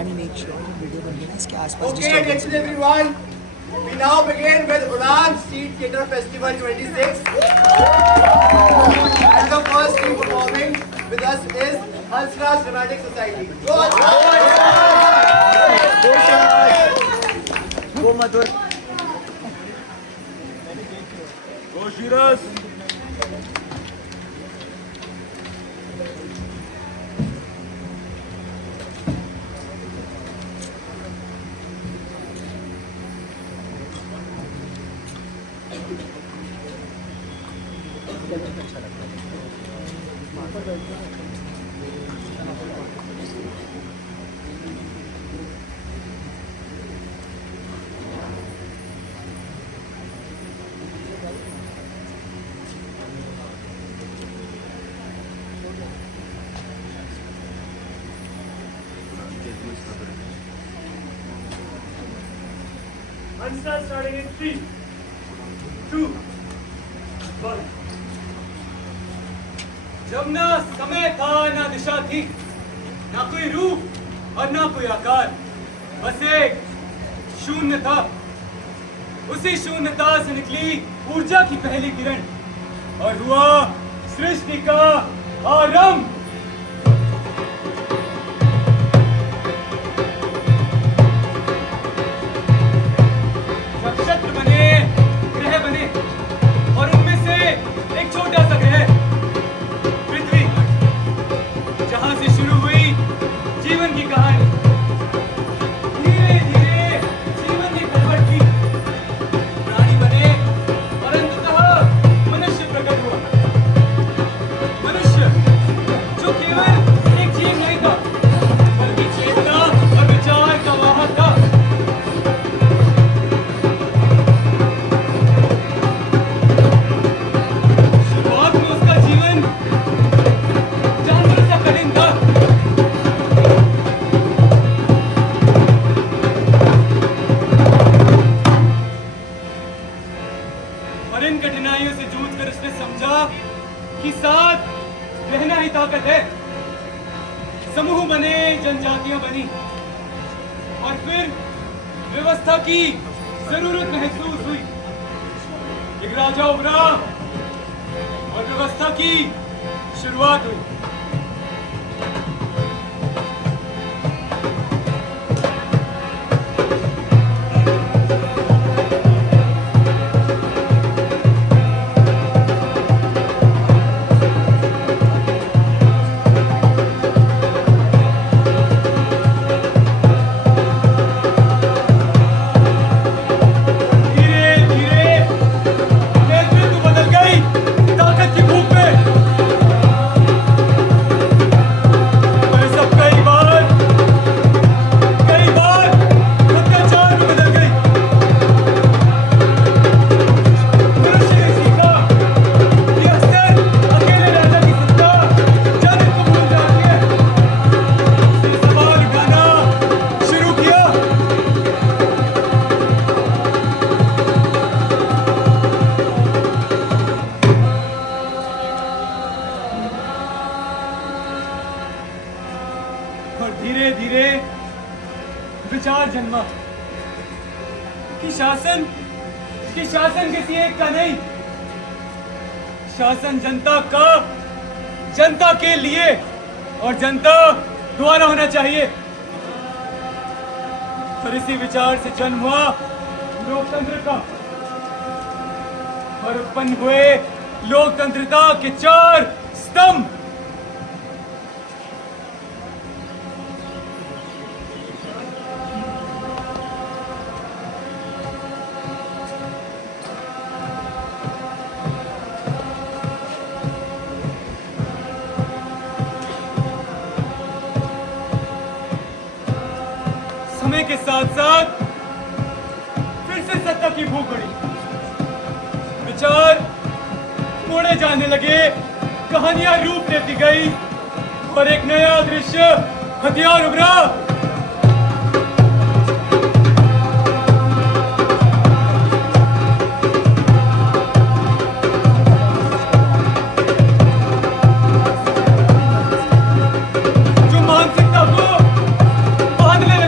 and make sure video बन गया इसके आसपास Okay, attention everyone. We now begin with Udan Street Theatre Festival 26. And the first team performing with us is Hansraj Dramatic Society. Go Hansraj! Go Madhur. Go Shiraz! Hansraj starting in 3, 2, 1. जब ना समय था ना दिशा थी, ना कोई रूप और ना कोई आकार, बस एक शून्य था। उसी शून्यता से निकली ऊर्जा की पहली किरण और हुआ सृष्टि का आरंभ। नक्षत्र बने, ग्रह बने और उनमें से एक छोटा सा ग्रह पृथ्वी, जहां से शुरू हुई जीवन की कहानी। धीरे धीरे जीवन की खलबट की प्राणी बने और अंततः मनुष्य प्रकट हुआ। मनुष्य जो केवल एक जीव नहीं था, बल्कि चेतना और विचार का वाहक था। शुरुआत में उसका जीवन जानवर सा कठिन था। और इन कठिनाइयों से जूझकर उसने समझा कि साथ रहना ही ताकत है। समूह बने, जनजातियां बनी और फिर व्यवस्था की जरूरत महसूस हुई। एक राजा उभरा और व्यवस्था की शुरुआत हुई। धीरे धीरे नेतृत्व बदल गई ताकत की भूख में। और ये सब कई बार अत्याचार में बदल गई। मनुष्य ने सीखा कि अक्सर अकेले राजा की सत्ता जनता को भूल जाती है। उसने सवाल उठाना शुरू किया। और धीरे धीरे विचार जन्मा कि शासन किसी एक का नहीं, शासन जनता का, जनता के लिए और जनता द्वारा होना चाहिए। और इसी विचार से जन्म हुआ लोकतंत्र का और उत्पन्न हुए लोकतंत्रता के 4 स्तंभ। समय के साथ साथ फिर से सत्ता की भूख बढ़ी। विचार मोड़े जाने लगे, कहानियां रूप लेती गई और एक नया दृश्य हथियार उभरा। जो मानसिकता को बांधने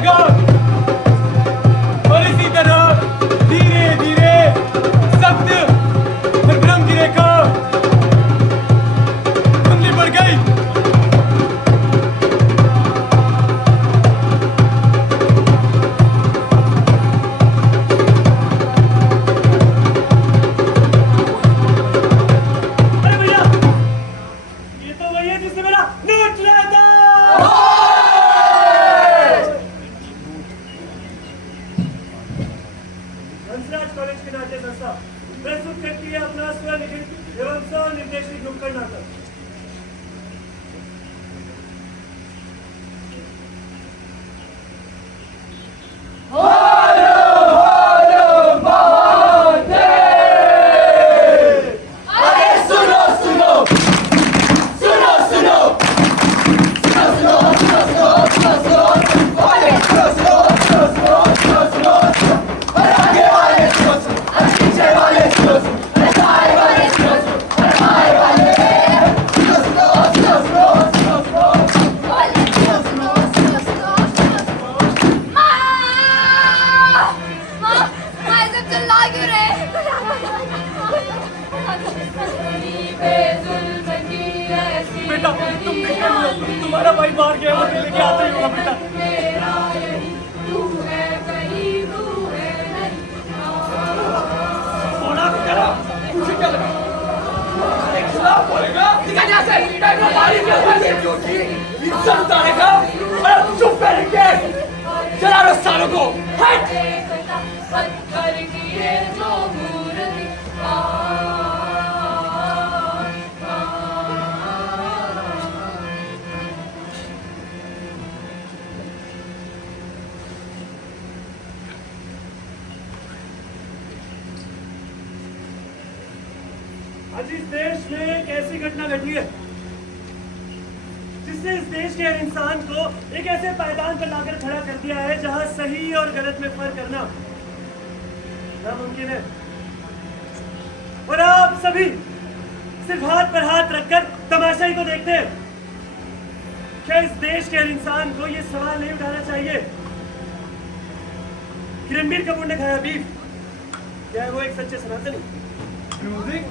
आज इस देश में एक ऐसी घटना घटी है जिसने इस देश के हर इंसान को एक ऐसे पायदान पर लाकर खड़ा कर दिया है जहां सही और गलत में फर्क करना नामुमकिन है। और आप सभी सिर्फ हाथ पर हाथ रखकर तमाशाई को देखते हैं। क्या इस देश के हर इंसान को ये सवाल नहीं उठाना चाहिए कि रणबीर कपूर ने खाया बीफ, क्या है वो एक सच्चे सनातनी? म्यूजिक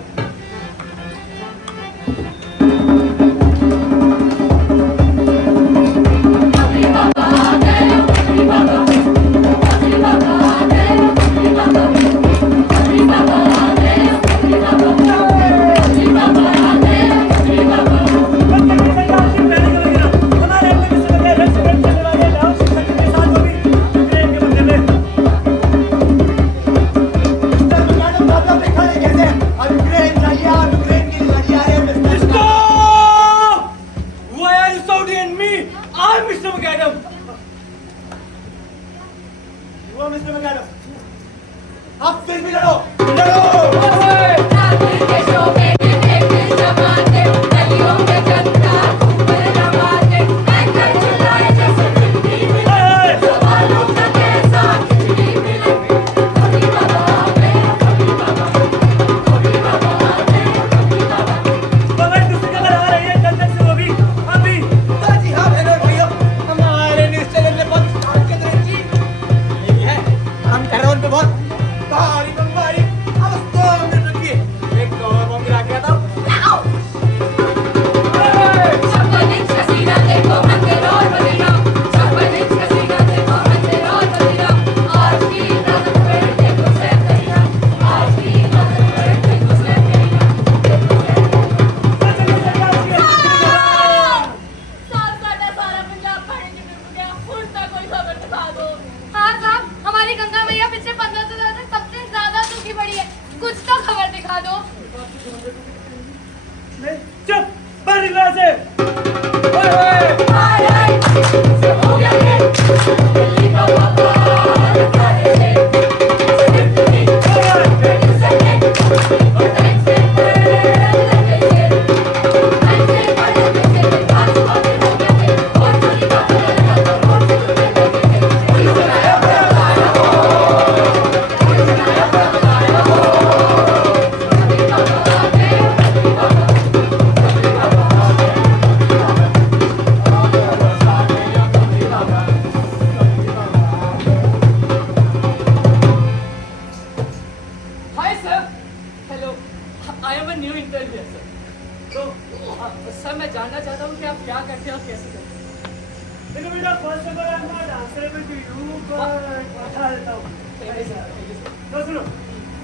आप फिर भी लड़ो, लड़ो।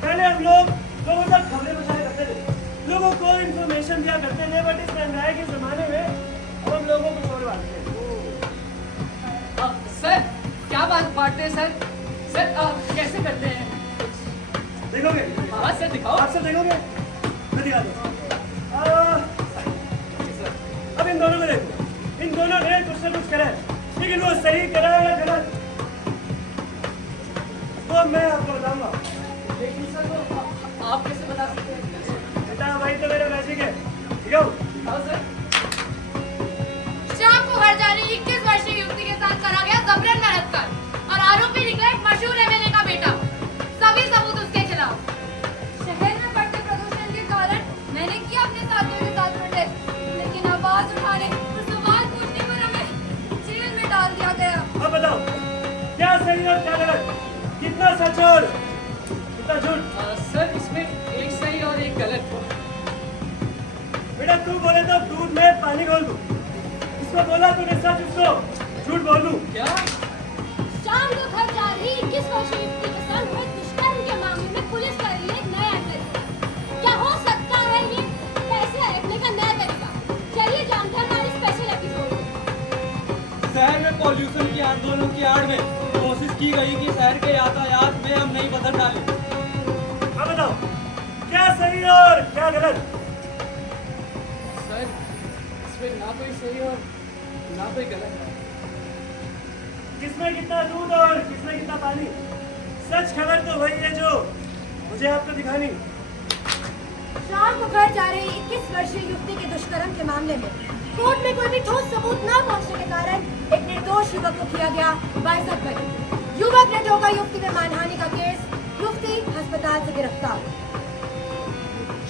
पहले हम लोगों तक खबरें पहुंचाया करते थे, लोगों को इंफॉर्मेशन दिया करते थे, बट इस महंगाई के जमाने में अब हम लोगों को छोड़ बांटते हैं। सर क्या बात बांटते हैं सर? सर कैसे करते हैं? देखोगे? हाँ सर दिखाओ। आप सब देखोगे? मैं दिखा दूँ। अब इन दोनों को देखो, इन दोनों ने कुछ ना कुछ करा है, लेकिन वो सही करा है या गलत वो मैं आपको बताऊंगा। लेकिन सर वो आप कैसे बता सकते हैं? बेटा भाई तो मेरा मैजिक है। दिखाओ। हाँ सर। शाम को घर जाने 21 वर्षीय युवती के साथ करा गया जबरन बलात्कार और आरोपी निकला एक मशहूर एमएलए का बेटा। सभी सबूत उसके खिलाफ। शहर में बढ़ते प्रदूषण के कारण मैंने किया अपने साथियों के साथ प्रोटेस्ट, लेकिन आवाज उठाने और सवाल पूछने पर हमें जेल में डाल दिया गया। अब बताओ क्या सही और क्या गलत, कितना सच और कितना झूठ? सर इसमें एक सही और एक गलत। बेटा तू बोले तो दूध में पानी घोल दूं, इसको बोला तूने सच, उसको झूठ बोल दूं। क्या? शाम को घर जा रही 21 वर्षीय युवती के साथ हुए दुष्कर्म के मामले में पुलिस कर रही है एक नया एंगल। क्या हो सकता है ये पैसे हड़पने का नया तरीका? चलिए जानते हैं हमारे स्पेशल एपिसोड। शहर में पॉल्यूशन के आंदोलन की आड़ में कोशिश की गई कि शहर के यातायात में हम नई बदल डालें। अब बताओ क्या सही और क्या गलत? सर इसमें ना कोई सही और ना कोई गलत है। किसमें कितना दूध और किसमें कितना पानी? सच खबर तो वही है जो मुझे आपको दिखानी। शाम को घर जा रही 21 वर्षीय युवती के दुष्कर्म के मामले में कोर्ट में कोई भी ठोस सबूत न पहुंचने के कारण एक निर्दोष युवक को किया गया बाइज्जत बरी। युवक ने ठोका युवती में मानहानि का केस, युवती अस्पताल से गिरफ्तार।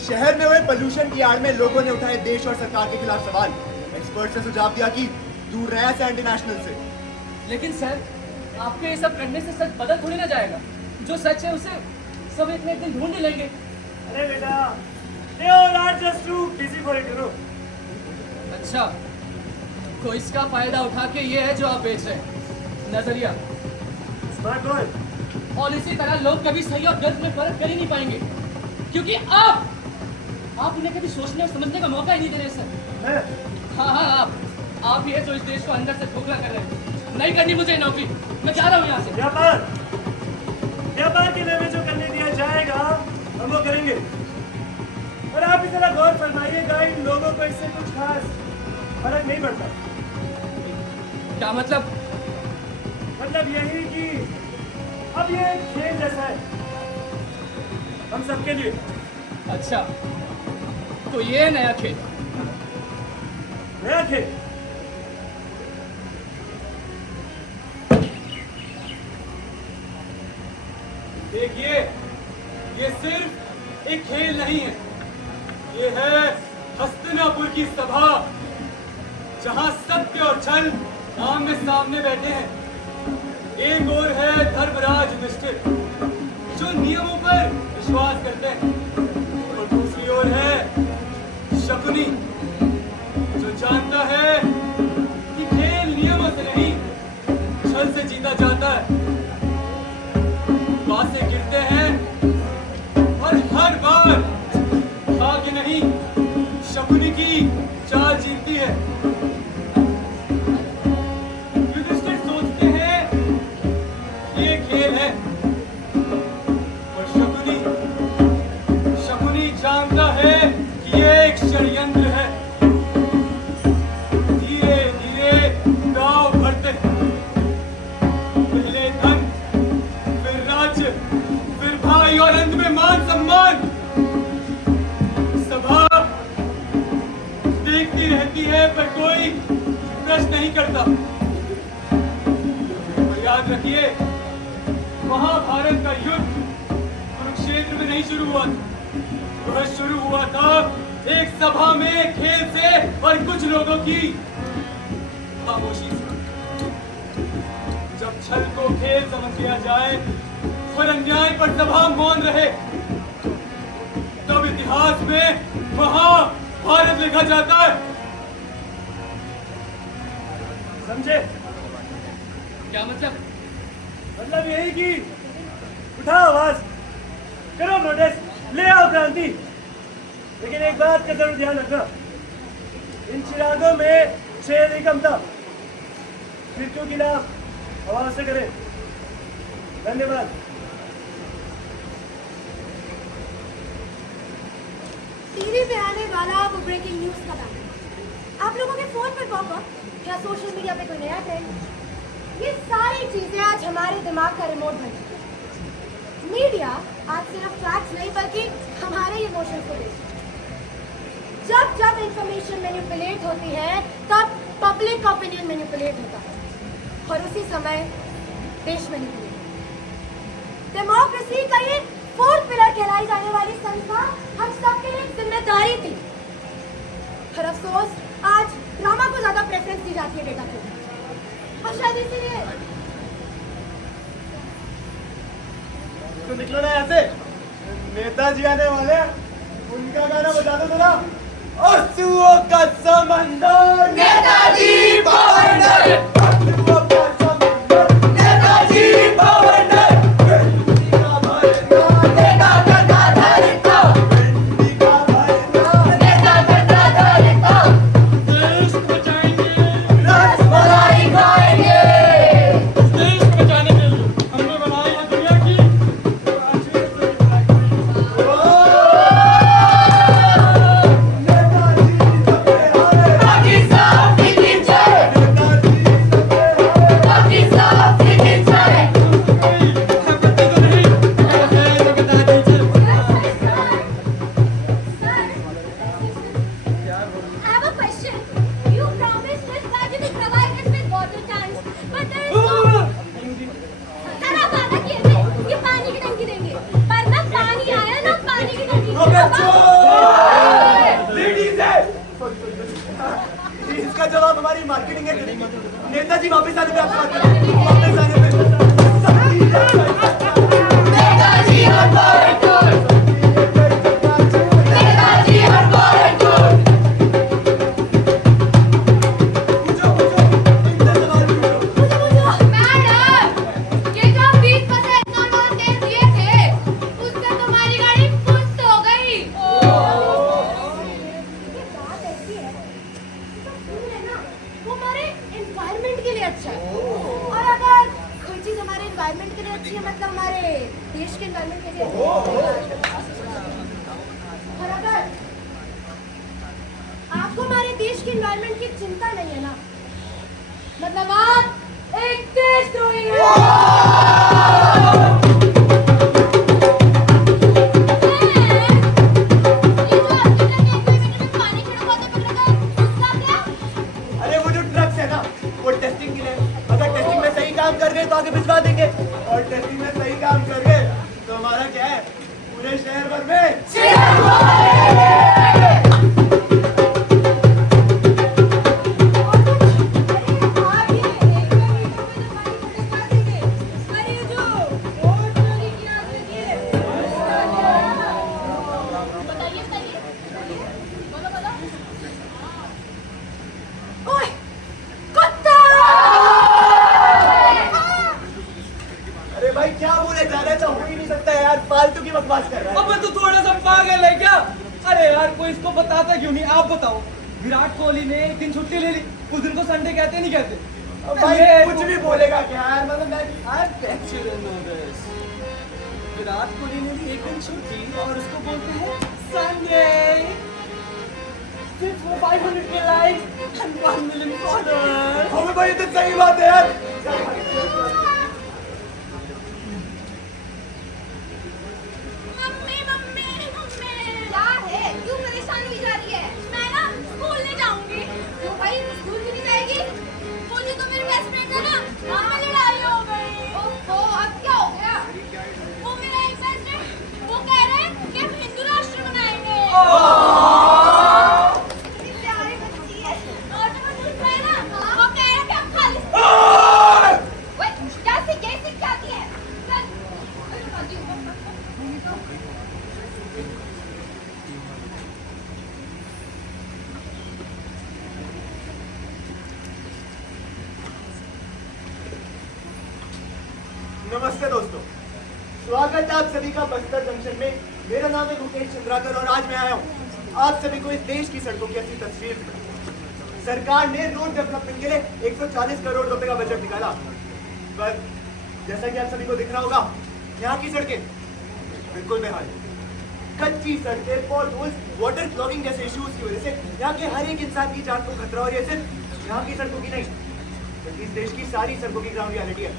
शहर में हुए पोल्यूशन की आड़ में लोगों ने उठाए देश और सरकार के खिलाफ सवाल। एक्सपर्ट्स ने सुझाव दिया कि दूर रहे सैंडी नेशनल से। लेकिन सर, आपके ये सब करने से सच बदल थोड़ी ना जाएगा। जो सच है उसे सब एक दिन ढूंढ ही लेंगे। अरे बेटा, they all are just too busy for it, you know. अच्छा, तो इसका फायदा उठा के ये है जो आप बेच रहे हैं, नजरिया। Smart boy. और इसी तरह लोग कभी सही और गलत में फर्क कर ही नहीं पाएंगे, क्योंकि आप उन्हें कभी सोचने और समझने का मौका ही नहीं दे रहे सर। मैं हाँ, आप ही है जो इस देश को अंदर से खोखला कर रहे हैं। नहीं करनी मुझे नौकरी, मैं जा रहा हूँ यहाँ से। व्यापार के लिए जो करने दिया जाएगा हम वो करेंगे। और आप इस तरह गौर फरमाइएगा, इन लोगों को इससे कुछ खास फर्क नहीं पड़ता। क्या मतलब? मतलब यही कि अब ये खेल जैसा है हम सबके लिए। अच्छा, तो ये नया खेल। नया खेल? देखिए, ये सिर्फ एक खेल नहीं है, ये है हस्तिनापुर की सभा, जहां सत्य और छल आमने सामने बैठे हैं। एक ओर है धर्मराज युधिष्ठिर, जो नियमों पर विश्वास करते हैं, और दूसरी ओर है शकुनी, जो जानता है कि खेल नियमों से नहीं, छल से जीता जाता है। बातें गिरते हैं और हर बार भाग्य नहीं, शकुनी की चाल जीतती है। युधिष्ठिर सोचते हैं कि ये खेल है, और शकुनी जानता है कि ये एक षड्यंत्र है। धीरे धीरे दांव भरते हैं, पहले धन, फिर राज्य, फिर भाई और अंत में मान सम्मान। सभा देखती रहती है पर कोई प्रश्न नहीं करता। और याद रखिए, महाभारत का युद्ध कुरुक्षेत्र में नहीं शुरू हुआ था, वह शुरू हुआ था एक सभा में खेल से और कुछ लोगों की खामोशी से। जब छल को खेल समझ लिया जाए और अन्याय पर सभा मौन रहे, तब इतिहास में महाभारत लिखा जाता है। समझे? क्या मतलब? मतलब यही कि उठाओ आवाज, करो प्रोटेस्ट, ले आओ क्रांति। लेकिन एक बात का जरूर ध्यान रखना, इन चिरागों में छेद ही कम था। फिर क्यों गिला, आवाज से करें। धन्यवाद। टीवी पे आने वाला वो ब्रेकिंग न्यूज का बैनर, आप लोगों के फोन पर पॉपअप या सोशल मीडिया पे कोई नया ट्रेंड, ये सारी चीजें आज हमारे दिमाग का रिमोट बन चुकी है। मीडिया आज सिर्फ फैक्ट्स नहीं बल्कि हमारे इमोशंस को बेचती है। जब जब इंफॉर्मेशन मैनिपुलेट होती है तब पब्लिक ओपिनियन मैनिपुलेट होता है, और उसी समय देश मैनिपुलेट। डेमोक्रेसी का ये फोर्थ पिलर कहलाई जाने वाली संस्था हम सबके लिए एक जिम्मेदारी थी, पर अफसोस आज ड्रामा को ज्यादा प्रेफरेंस दी जाती है डेटा को, और शायद इसीलिए तो निकलो ना यहाँ से, नेताजी आने वाले हैं, उनका गाना बजा दो जरा। आंसुओं का समंदर, नेताजी पावरडर, आंसुओं का समंदर, नेताजी पावरडर, भिंडी का भरना, नेता गंगाधर का, भिंडी का भरना, नेता गंगाधर का, देश बचाएंगे, रसमलाई खाएंगे, देश बचाने के लिए हमने बनाई है दुनिया की प्राचीन से नेताजी सबके हारे, पाकिस्तान की टीम से, नेताजी देंगे। नेताजी वापस आने पे आपसे बात करेंगे। वापस आने पे नेताजी और भारत नेताजी और भारत अच्छा है। और अगर कोई चीज हमारे एनवायरनमेंट के लिए अच्छी है मतलब हमारे देश के एनवायरनमेंट के लिए और अगर आपको हमारे देश के एनवायरनमेंट की चिंता नहीं है ना मतलब आप एक देशद्रोही हैं। कर गए तो आगे भिजवा देंगे और टेस्टिंग में सही काम कर गए तो हमारा क्या है पूरे शहर भर में फालतू की बकवास कर रहा है। अब तू थोड़ा सा पागल है क्या? अरे यार कोई इसको बताता क्यों नहीं? आप बताओ। विराट कोहली ने एक दिन छुट्टी ले ली, उस दिन को संडे कहते नहीं कहते? अब भाई कुछ भी बोलेगा क्या यार? मतलब मैं विराट कोहली ने ली एक दिन छुट्टी और उसको बोलते हैं संडे। सिर्फ 500 के लाइक्स एंड 1 मिलियन फॉलोअर्स। हमें भाई तो सही बात है यार। नमस्ते दोस्तों, स्वागत है आप सभी का बस्तर जंक्शन में। मेरा नाम है मुकेश चंद्राकर और आज मैं आया हूँ आप सभी को इस देश की सड़कों की असली तस्वीर में। सरकार ने रोड डेवलपमेंट के लिए 140 करोड़ रुपए का बजट निकाला, पर जैसा कि आप सभी को दिख रहा होगा यहाँ की सड़कें बिल्कुल बेहाल है। कच्ची सड़कें, पॉटहोल्स, वाटर क्लॉगिंग जैसे इश्यूज की वजह से यहाँ के हर एक इंसान की जान को खतरा। और ये सिर्फ यहाँ की सड़कों की नहीं बल्कि इस देश की सारी सड़कों की ग्राउंड रियलिटी है।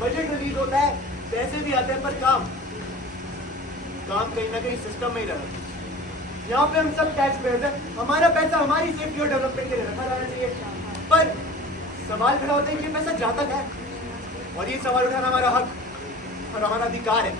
बजट रिलीज होता है, पैसे भी आते हैं, पर काम कहीं ना कहीं सिस्टम में ही रहा। यहाँ पे हम सब टैक्स पेयर्स हैं, हमारा पैसा हमारी सेफ्टी और डेवलपमेंट के लिए रखा जाना चाहिए। पर सवाल खड़ा होता है कि ये पैसा जाता है और ये सवाल उठाना हमारा हक और हमारा अधिकार है।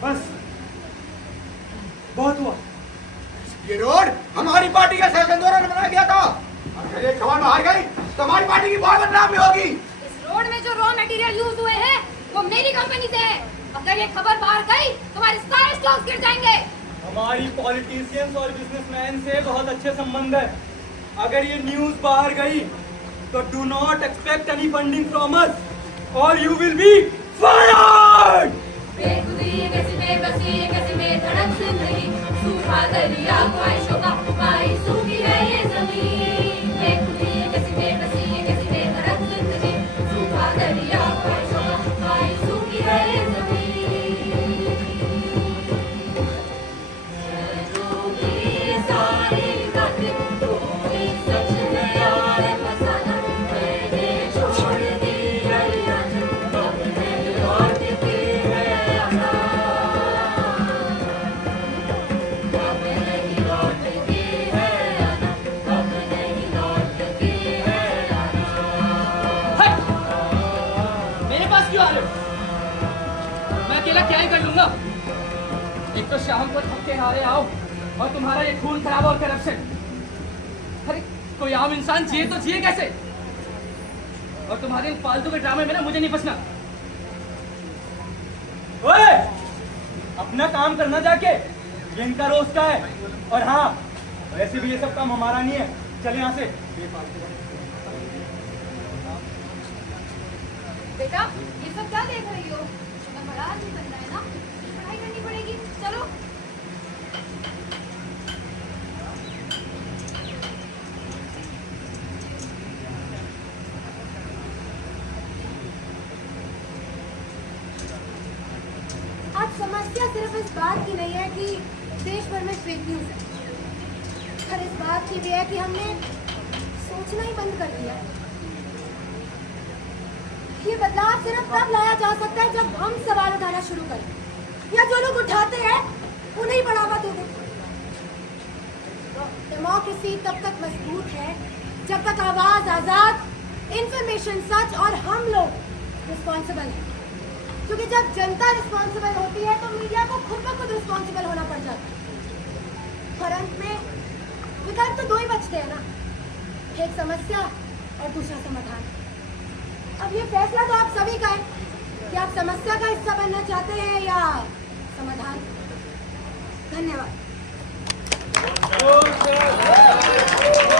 बस बहुत हुआ। ये रोड हमारी पार्टी के शासन दौरान बनाया गया था। अगर ये खबर बाहर गई तो हमारी पार्टी की बहुत बदनामी होगी। इस रोड में जो रॉ मटेरियल यूज हुए हैं वो मेरी कंपनी से है। अगर ये खबर बाहर गई तो हमारे सारे स्टॉक्स गिर जाएंगे। हमारी पॉलिटिशियंस और बिजनेसमैन से बहुत अच्छे संबंध है। अगर ये न्यूज़ बाहर गई तो do not expect any funding from us और यू विल बी फायर्ड। बेखुदी ये कैसी बेबसी ये कैसी बेधड़क जिंदगी, सूखा दरिया ख्वाहिशों का पाई सूखी है ये जमीन। बेखुदी ये कैसी बेबसी ये कैसी बेधड़क जिंदगी, सूखा दरिया ख्वाहिशों का पाई सूखी है ये जमीन। जो भी सारी बातें कोई सच में यार फसाना, मैंने छोड़ दी अलियाना, अब नहीं लौटती है आना, अब नहीं लौटती है आना, अब नहीं लौटती है आना। हट! मेरे पास क्यों आ रहे हो? मैं अकेला क्या ही कर लूंगा? एक तो शाम को थके हारे आओ और तुम्हारा ये खून खराब और करप्शन। अरे कोई आम इंसान जिए तो जिए कैसे? और तुम्हारे इन फालतू के ड्रामे में ना मुझे नहीं फंसना। ओए, अपना काम करना जाके, ये इनका रोज का है। और हाँ, वैसे भी ये सब काम हमारा नहीं है, चले यहाँ से। बेटा ये सब क्या देख रही हो? तुम्हें बड़ा आदमी बनना है ना, पढ़ाई करनी पड़ेगी। चलो आज समस्या सिर्फ इस बात की नहीं है कि देश भर में फेक न्यूज है, पर इस बात की भी है कि हमने सोचना ही बंद कर दिया है। ये बदलाव सिर्फ तब लाया जा सकता है जब हम सवाल उठाना शुरू करें, या जो लोग उठाते हैं उन्हें बढ़ावा दे दें। डेमोक्रेसी तब तक मजबूत है जब तक आवाज आजाद, इंफॉर्मेशन सच और हम लोग रिस्पॉन्सिबल हैं। क्योंकि जब जनता रिस्पॉन्सिबल होती है तो मीडिया को खुद ब खुद रिस्पॉन्सिबल होना पड़ जाता है। और अंत में विकल्प तो दो ही बचते हैं ना, एक समस्या और दूसरा समाधान। अब ये फैसला तो आप सभी का है कि आप समस्या का हिस्सा बनना चाहते हैं या समाधान। धन्यवाद।